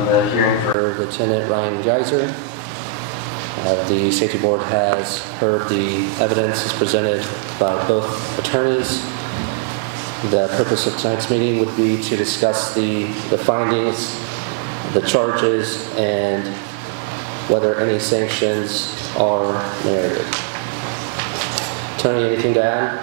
the hearing for Lieutenant Ryan Geiser. The Safety Board has heard the evidence as presented by both attorneys. The purpose of tonight's meeting would be to discuss the findings, the charges, and whether any sanctions are merited. Tony, anything to add?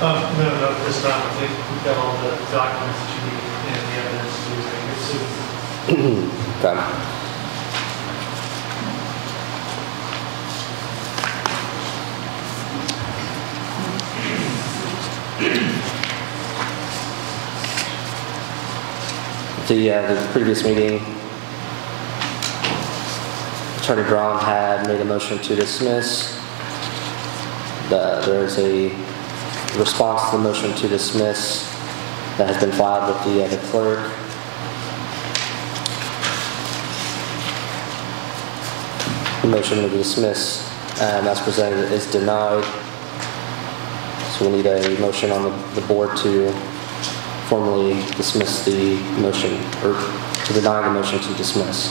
No, this time I think we've got all the documents that you need and the evidence to make it soon. Okay. The previous meeting, Attorney Brown had made a motion to dismiss. There is a response to the motion to dismiss that has been filed with the clerk. The motion to dismiss as presented is denied. So we need a motion on the board to formally dismiss the motion, or to deny the motion to dismiss.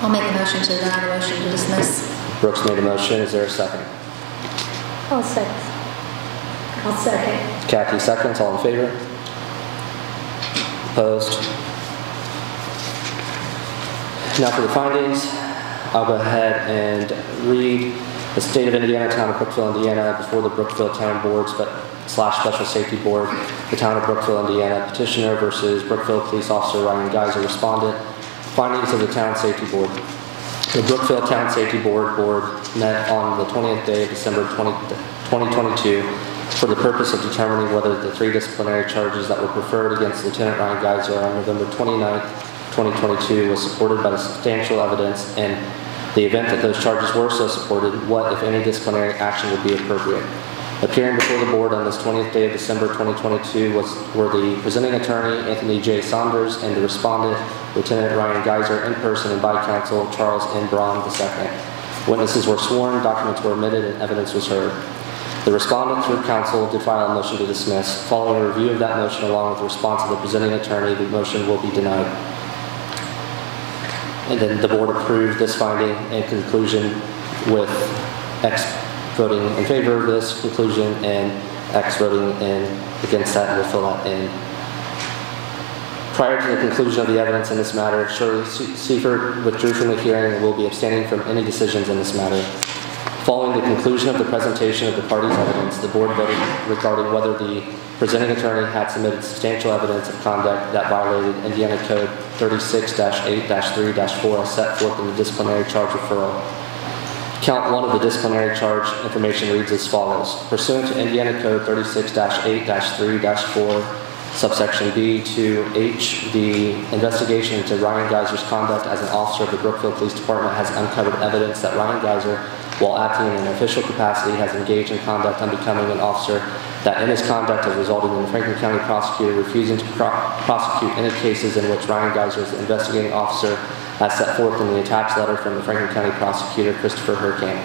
I'll make a motion to deny the motion to dismiss. Brooks made a motion. Is there a second? I'll second. Cathy seconds. All in favor? Opposed? Now for the findings, I'll go ahead and read the State of Indiana, Town of Brookville, Indiana, before the Brookville Town Boards / Special Safety Board, the Town of Brookville, Indiana, petitioner versus Brookville Police Officer Ryan Geiser, respondent. Findings of the Town Safety Board. The Brookville Town Safety Board met on the 20th day of December 2022 for the purpose of determining whether the 3 disciplinary charges that were preferred against Lieutenant Ryan Geiser on November 29th, 2022 was supported by the substantial evidence, and the event that those charges were so supported, what, if any, disciplinary action would be appropriate. Appearing before the board on this 20th day of December 2022 were the presenting attorney, Anthony J. Saunders, and the respondent, Lieutenant Ryan Geiser, in person and by counsel, Charles N. Braun II. Witnesses were sworn, documents were omitted, and evidence was heard. The respondent, through counsel, did file a motion to dismiss. Following a review of that motion along with the response of the presenting attorney, the motion will be denied. And then the board approved this finding and conclusion with X voting in favor of this conclusion and X voting against that, and we'll fill that in. Prior to the conclusion of the evidence in this matter, Shirley Seufert withdrew from the hearing and will be abstaining from any decisions in this matter. Following the conclusion of the presentation of the parties' evidence, the board voted regarding whether the presenting attorney had submitted substantial evidence of conduct that violated Indiana Code 36-8-3-4 as set forth in the disciplinary charge referral. Count 1 of the disciplinary charge information reads as follows. Pursuant to Indiana Code 36-8-3-4, subsection B to H, the investigation into Ryan Geiser's conduct as an officer of the Brookville Police Department has uncovered evidence that Ryan Geiser, while acting in an official capacity, has engaged in conduct unbecoming an officer, that in his conduct has resulted in the Franklin County Prosecutor refusing to prosecute any cases in which Ryan Geiser is the investigating officer, as set forth in the attached letter from the Franklin County Prosecutor, Christopher Huerkamp.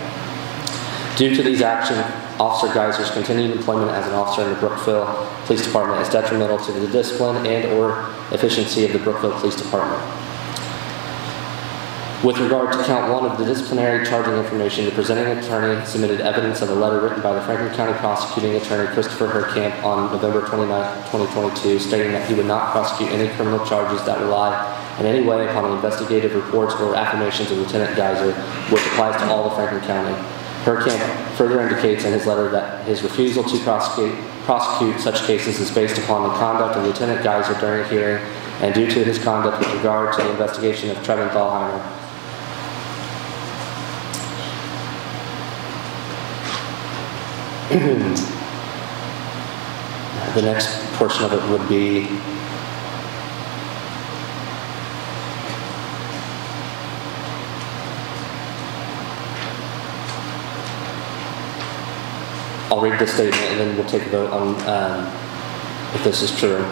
Due to these actions, Officer Geiser's continued employment as an officer in the Brookville Police Department is detrimental to the discipline and/or efficiency of the Brookville Police Department. With regard to count 1 of the disciplinary charging information, the presenting attorney submitted evidence of a letter written by the Franklin County Prosecuting Attorney Christopher Huerkamp on November 29, 2022, stating that he would not prosecute any criminal charges that rely in any way upon the investigative reports or affirmations of Lieutenant Geiser, which applies to all of Franklin County. Huerkamp further indicates in his letter that his refusal to prosecute such cases is based upon the conduct of Lieutenant Geiser during a hearing and due to his conduct with regard to the investigation of Treventhal-Heimer. The next portion of it would be I'll read this statement and then we'll take a vote on if this is true.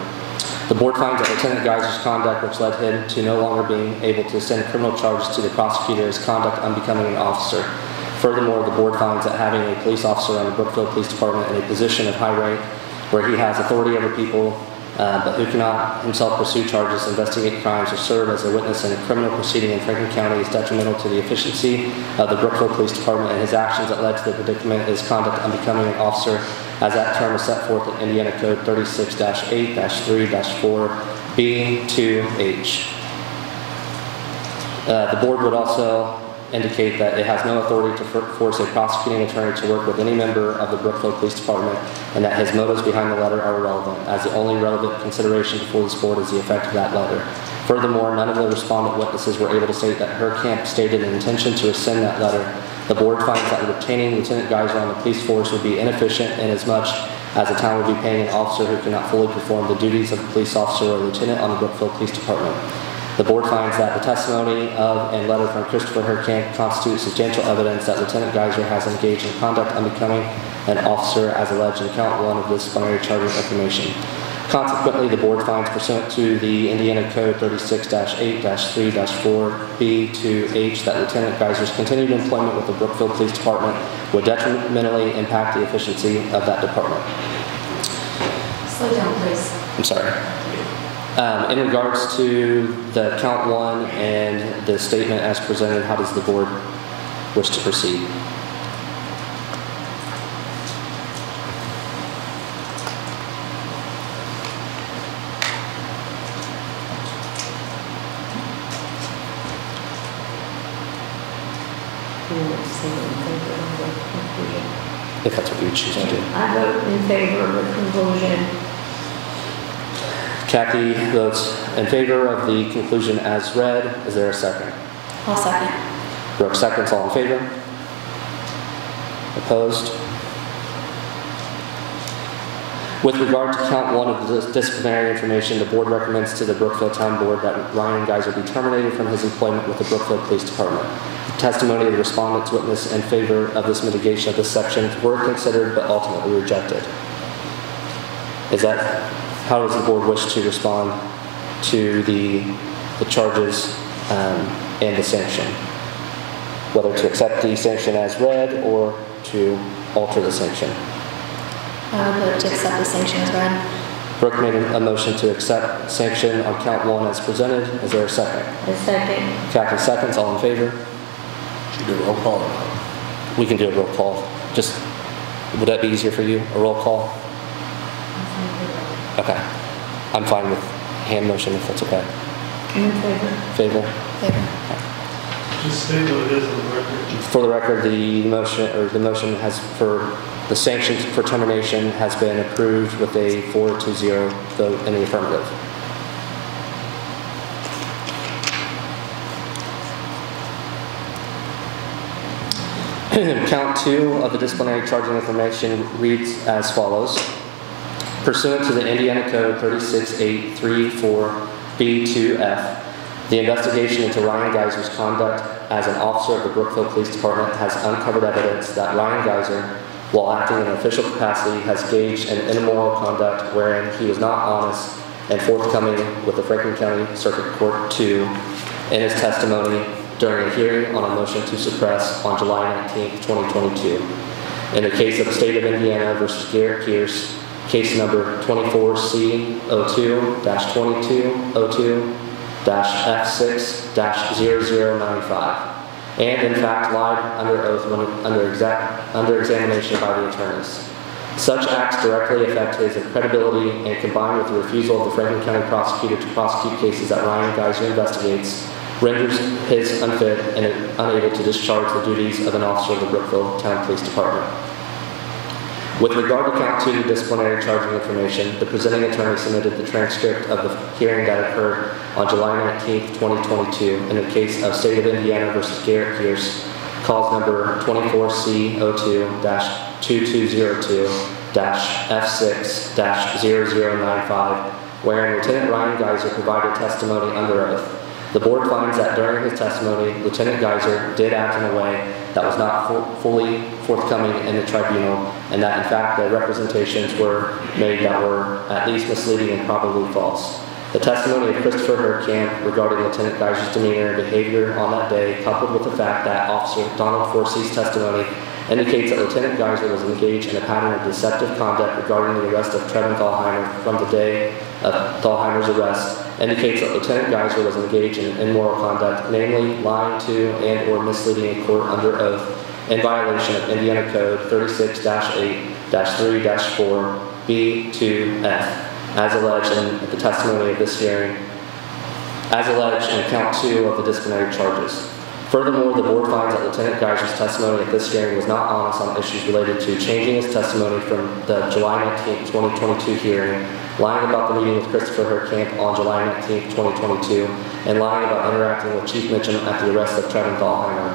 The board finds that Lieutenant Geiser's conduct, which led him to no longer being able to send criminal charges to the prosecutor, is conduct unbecoming an officer. Furthermore, the board finds that having a police officer on the Brookville Police Department in a position of high rank where he has authority over people but who cannot himself pursue charges, investigate crimes, or serve as a witness in a criminal proceeding in Franklin County is detrimental to the efficiency of the Brookville Police Department, and his actions that led to the predicament is conduct unbecoming an officer as that term is set forth in Indiana Code 36-8-3-4B2H. The board would also indicate that it has no authority to force a prosecuting attorney to work with any member of the Brookville Police Department, and that his motives behind the letter are irrelevant, as the only relevant consideration before this board is the effect of that letter. Furthermore, none of the respondent witnesses were able to state that Huerkamp stated an intention to rescind that letter. The board finds that retaining Lieutenant Geiser on the police force would be inefficient inasmuch as the town would be paying an officer who cannot fully perform the duties of a police officer or lieutenant on the Brookville Police Department. The board finds that the testimony of and letter from Christopher Huerkamp constitutes substantial evidence that Lieutenant Geiser has engaged in conduct unbecoming an officer as alleged in count 1 of the disciplinary charging information. Consequently, the board finds pursuant to the Indiana Code 36-8-3-4B2H that Lieutenant Geiser's continued employment with the Brookville Police Department would detrimentally impact the efficiency of that department. Slow down, please. I'm sorry. In regards to the count 1 and the statement as presented, how does the board wish to proceed? If that's what you choose to do. I vote in favor of the conclusion. Cathy votes in favor of the conclusion as read. Is there a second? I'll second. Brooke seconds. All in favor? Opposed? With regard to count 1 of the disciplinary information, the board recommends to the Brookville Town Board that Ryan Geiser be terminated from his employment with the Brookville Police Department. The testimony of the respondent's witness in favor of this mitigation of this section were considered but ultimately rejected. How does the board wish to respond to the charges and the sanction? Whether to accept the sanction as read or to alter the sanction? I would vote to accept the sanction as read. Brooke made a motion to accept sanction on count 1 as presented. Is there a second? A second. Cathy seconds. All in favor? Should do a roll call. We can do a roll call. Would that be easier for you? A roll call? Okay. I'm fine with hand motion if that's okay. In favor. Favor? Favor. Just state what it is on the record. For the record, the motion has for the sanction for termination has been approved with a 4-0 vote in the affirmative. Count 2 of the disciplinary charging information reads as follows. Pursuant to the Indiana Code 36-8-3-4B2F, the investigation into Ryan Geiser's conduct as an officer of the Brookville Police Department has uncovered evidence that Ryan Geiser, while acting in an official capacity, has engaged in immoral conduct wherein he was not honest and forthcoming with the Franklin County Circuit Court 2 in his testimony during a hearing on a motion to suppress on July 19, 2022. In the case of the State of Indiana versus Garrett Pierce, case number 24C02-22-F6-0095, and in fact lied under oath when under examination by the attorneys. Such acts directly affect his credibility and, combined with the refusal of the Franklin County Prosecutor to prosecute cases that Ryan Geiser investigates, renders his unfit and unable to discharge the duties of an officer of the Brookville Town Police Department. With regard to count 2 disciplinary charging information, the presenting attorney submitted the transcript of the hearing that occurred on July 19, 2022 in the case of State of Indiana versus Garrett Pierce, cause number 24C02-22-F6-0095, wherein Lieutenant Ryan Geiser provided testimony under oath. The board finds that during his testimony, Lieutenant Geiser did act in a way that was not fully forthcoming in the tribunal, and that in fact the representations were made that were at least misleading and probably false. The testimony of Christopher Huerkamp regarding Lieutenant Geiser's demeanor and behavior on that day, coupled with the fact that Officer Donald Forsey's testimony indicates that Lieutenant Geiser was engaged in a pattern of deceptive conduct regarding the arrest of Trevin Valheimer from the day of Dahlheimer's arrest indicates that Lieutenant Geiser was engaged in immoral conduct, namely lying to and or misleading a court under oath in violation of Indiana Code 36-8-3-4B2F, as alleged in the testimony of this hearing, as alleged in count 2 of the disciplinary charges. Furthermore, the board finds that Lieutenant Geiser's testimony at this hearing was not honest on issues related to changing his testimony from the July 19, 2022 hearing, lying about the meeting with Christopher Huerkamp on July 19, 2022, and lying about interacting with Chief Mitchum at the arrest of Trevin Dahlheimer.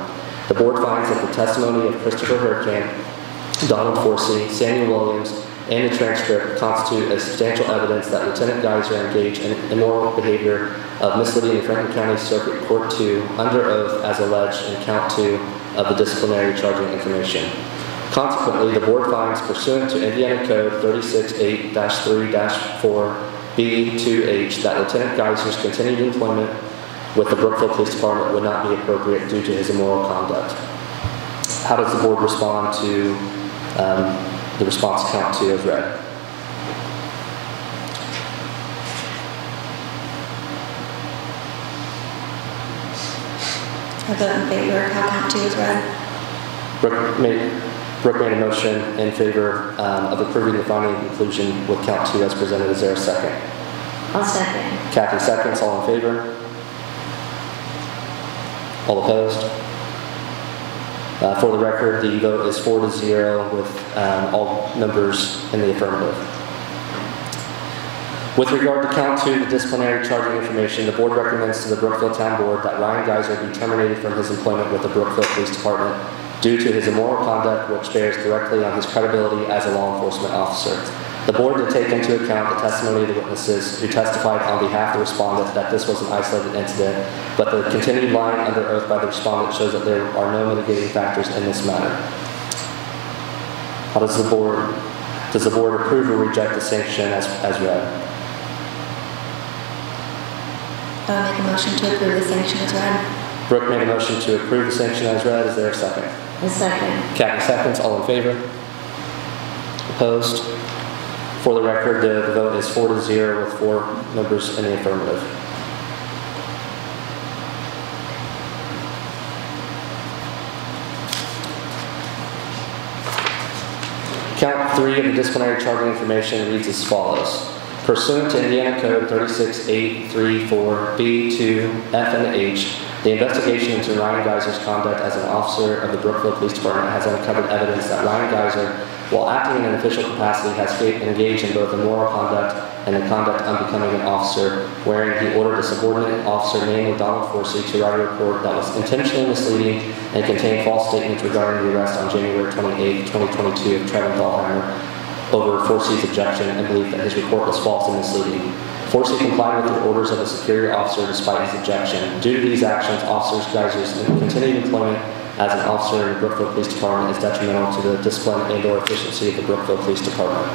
The board finds that the testimony of Christopher Huerkamp, Donald Forsey, Samuel Williams, and the transcript constitute as substantial evidence that Lieutenant Geiser engaged in immoral behavior of misleading the Franklin County Circuit Court 2 under oath as alleged in count 2 of the disciplinary charging information. Consequently, the board finds pursuant to Indiana Code 36-8-3-4B2H that Lieutenant Geiser's continued employment with the Brookville Police Department would not be appropriate due to his immoral conduct. How does the board respond to the response to count 2 as read? I vote in favor of how count 2 is read. Brooke made a motion in favor of approving the finding and conclusion with count 2 as presented. Is there a second? I'll second. Cathy seconds. All in favor? All opposed? For the record, the vote is 4-0 with all members in the affirmative. With regard to count 2, the disciplinary charging information, the board recommends to the Brookville Town Board that Ryan Geiser be terminated from his employment with the Brookville Police Department due to his immoral conduct, which bears directly on his credibility as a law enforcement officer. The board did take into account the testimony of the witnesses who testified on behalf of the respondent that this was an isolated incident, but the continued lying under oath by the respondent shows that there are no mitigating factors in this matter. How does the board approve or reject the sanction as read? I'll make a motion to approve the sanction as read. Brooke made a motion to approve the sanction as read. Is there a second? A second. Cathy seconds. All in favor? Opposed? For the record, the vote is 4-0 with 4 members in the affirmative. Count 3 of the disciplinary charging information reads as follows. Pursuant to Indiana Code 36-8-3-4-B-2-F and H, the investigation into Ryan Geiser's conduct as an officer of the Brookville Police Department has uncovered evidence that Ryan Geiser, while acting in an official capacity, has engaged in both immoral conduct and the conduct unbecoming an officer, wherein he ordered a subordinate officer, namely Donald Forsey, to write a report that was intentionally misleading and contained false statements regarding the arrest on January 28, 2022 of Trevin Dahlheimer over Forsey's objection and belief that his report was false and misleading. Forsey complied with the orders of a superior officer despite his objection. Due to these actions, Officer Geiser's continued employment as an officer in the Brookville Police Department is detrimental to the discipline and/or efficiency of the Brookville Police Department.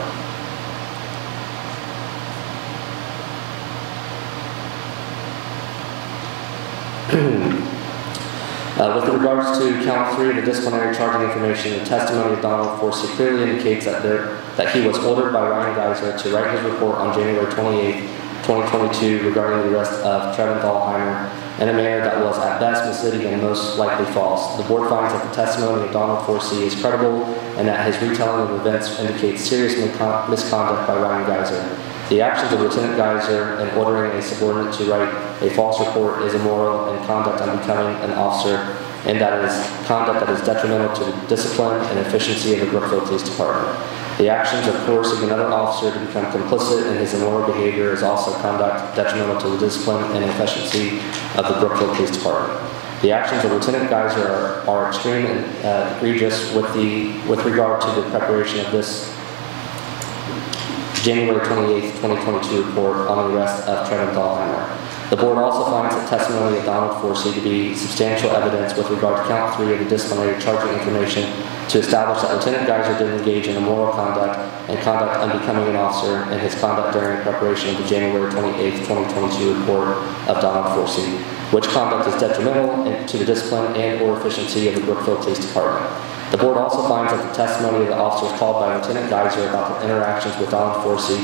With regards to count 3 of the disciplinary charging information, the testimony of Donald Forsey clearly indicates that he was ordered by Ryan Geiser to write his report on January 28, 2022 regarding the arrest of Trevin Dahlheimer in a manner that was at best misleading and most likely false. The board finds that the testimony of Donald Forsey is credible and that his retelling of events indicates serious misconduct by Ryan Geiser. The actions of Lieutenant Geiser in ordering a subordinate to write a false report is immoral and conduct unbecoming an officer, and that is conduct that is detrimental to the discipline and efficiency of the Brookville Police Department. The actions of coercing another officer to become complicit in his immoral behavior is also conduct detrimental to the discipline and efficiency of the Brookville Police Department. The actions of Lieutenant Geiser are extreme and egregious with regard to the preparation of this January 28, 2022 report on the arrest of Trevin Dahlheimer. The board also finds the testimony of Donald Forsey to be substantial evidence with regard to count 3 of the disciplinary charging information to establish that Lieutenant Geiser did engage in immoral conduct and conduct unbecoming an officer in his conduct during preparation of the January 28, 2022 report of Donald Forsey, which conduct is detrimental to the discipline and/or efficiency of the Brookville Police Department. The board also finds that the testimony of the officers called by Lieutenant Geiser about the interactions with Donald Forsey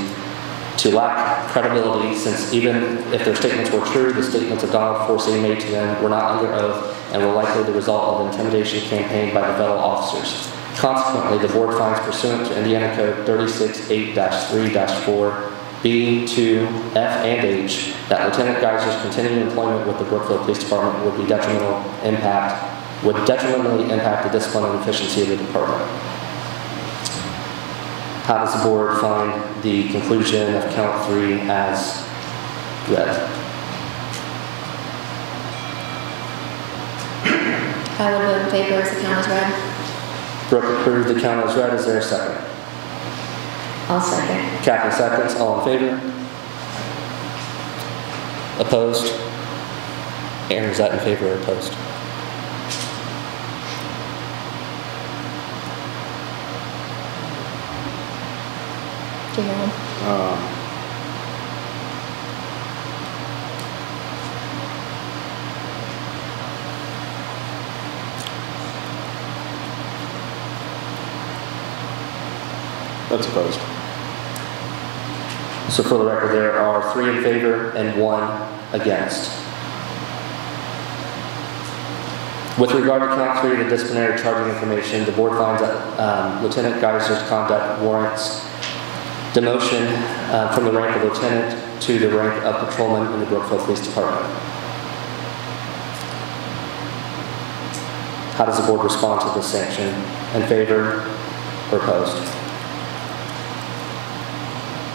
to lack credibility, since even if their statements were true, the statements of Donald Forsey made to them were not under oath and were likely the result of an intimidation campaign by the fellow officers. Consequently, the board finds pursuant to Indiana Code 36-8-3-4, B, 2, F, and H, that Lieutenant Geiser's continued employment with the Brookville Police Department would detrimentally impact the discipline and efficiency of the department. How does the board find the conclusion of count 3 as read? I would vote in favor as the count is read. Brooke approved the count as read. Is there a second? I'll second. Cathy seconds. All in favor? Opposed? Aaron, is that in favor or opposed? Do you know? That's opposed. So for the record, there are 3 in favor and 1 against. With regard to count 3, the disciplinary charging information, the board finds that Lieutenant Geiser's conduct warrants demotion from the rank of lieutenant to the rank of patrolman in the Brookville Police Department. How does the board respond to this sanction? In favor or opposed?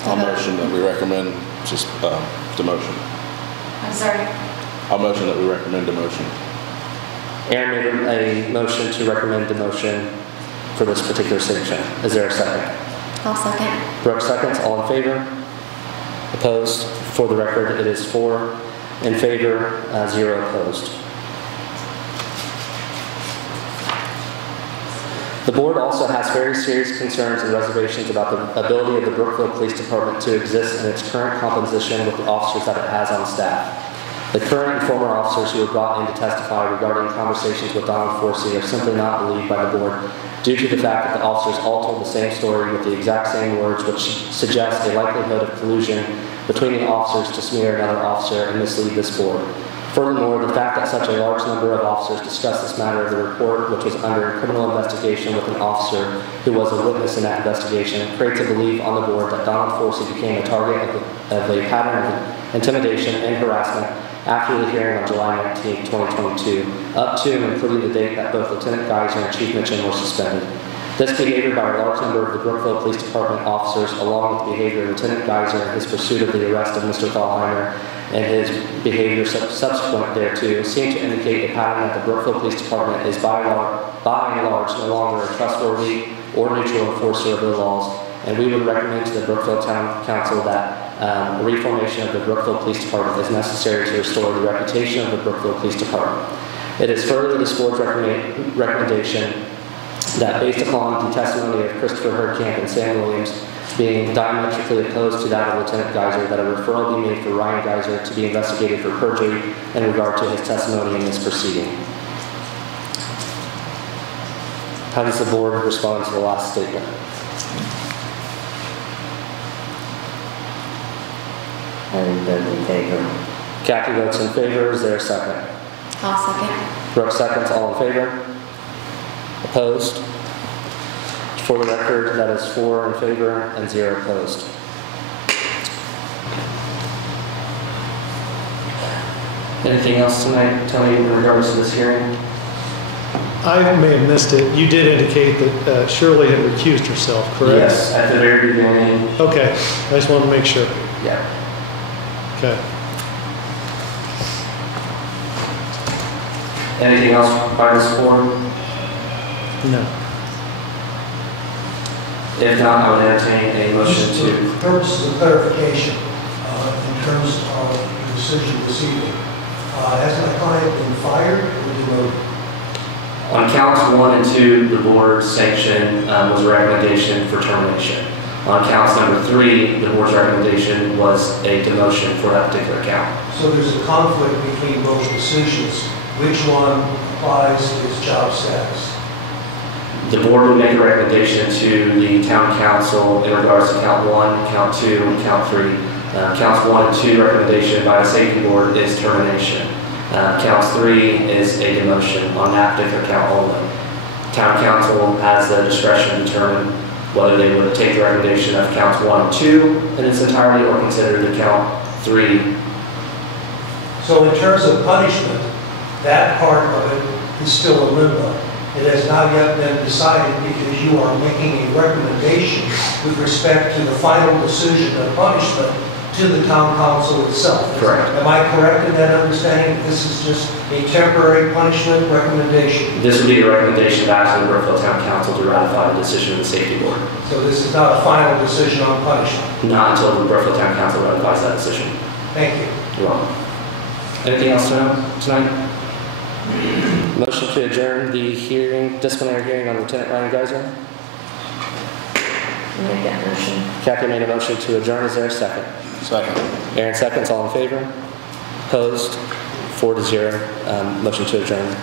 I'll motion that we recommend just demotion. I'm sorry. I'll motion that we recommend demotion. Aaron made a motion to recommend demotion for this particular sanction. Is there a second? I'll second. Brooke seconds. All in favor? Opposed? For the record, it is 4 in favor, 0 opposed. The board also has very serious concerns and reservations about the ability of the Brookville Police Department to exist in its current composition with the officers that it has on staff. The current and former officers who were brought in to testify regarding conversations with Donald Forsey are simply not believed by the board due to the fact that the officers all told the same story with the exact same words, which suggests a likelihood of collusion between the officers to smear another officer and mislead this board. Furthermore, the fact that such a large number of officers discussed this matter of the report, which was under criminal investigation with an officer who was a witness in that investigation, creates a belief on the board that Donald Forsey became a target of a pattern of intimidation and harassment after the hearing on July 19, 2022, up to and including the date that both Lieutenant Geiser and Chief Mitchell were suspended. This behavior by a large number of the Brookville Police Department officers, along with the behavior of Lieutenant Geiser and his pursuit of the arrest of Mr. Thalheimer and his behavior subsequent thereto, seem to indicate a pattern that the Brookville Police Department is by and large no longer a trustworthy or neutral enforcer of the laws, and we would recommend to the Brookville Town Council that a reformation of the Brookville Police Department is necessary to restore the reputation of the Brookville Police Department. It is further this board's recommendation that based upon the testimony of Christopher Huerkamp and Sam Williams being diametrically opposed to that of Lieutenant Geiser, that a referral be made for Ryan Geiser to be investigated for perjury in regard to his testimony in this proceeding. How does the board respond to the last statement? I would vote in favor. Cathy votes in favor. Is there a second? I'll second. Brooke seconds. All in favor? Opposed? For the record, that is 4 in favor and 0 opposed. Anything else tonight, Tony, in regards to this hearing? I may have missed it. You did indicate that Shirley had recused herself, correct? Yes, at the very beginning. Okay, I just wanted to make sure. Yeah. Okay. Anything else by this board? No. If not, I would entertain a motion Just to. for purposes of clarification, in terms of the decision this evening, has my client been fired or demoted? On counts 1 and 2, the board's sanction was a recommendation for termination. On counts number 3, the board's recommendation was a demotion for that particular count. So there's a conflict between both decisions. Which one applies to his job status? The board would make a recommendation to the town council in regards to count 1, count 2, and count 3. Counts 1 and 2 recommendation by the safety board is termination. Counts 3 is a demotion on that particular count only. Town council has the discretion to determine whether they would take the recommendation of counts 1 and 2 in its entirety or consider the count 3. So in terms of punishment, that part of it is still a limbo. It has not yet been decided because you are making a recommendation with respect to the final decision of punishment to the town council itself. Correct. Am I correct in that understanding? This is just a temporary punishment recommendation. This would be a recommendation back to the Brookville Town Council to ratify the decision of the safety board. So this is not a final decision on punishment. Not until the Brookville Town Council ratifies that decision. Thank you. You're welcome. Anything else tonight? Motion to adjourn the disciplinary hearing on Lieutenant Ryan Geiser. Make that motion. Cathy made a motion to adjourn. Is there a second? Second. Aaron seconds. All in favor? Opposed? 4-0. Motion to adjourn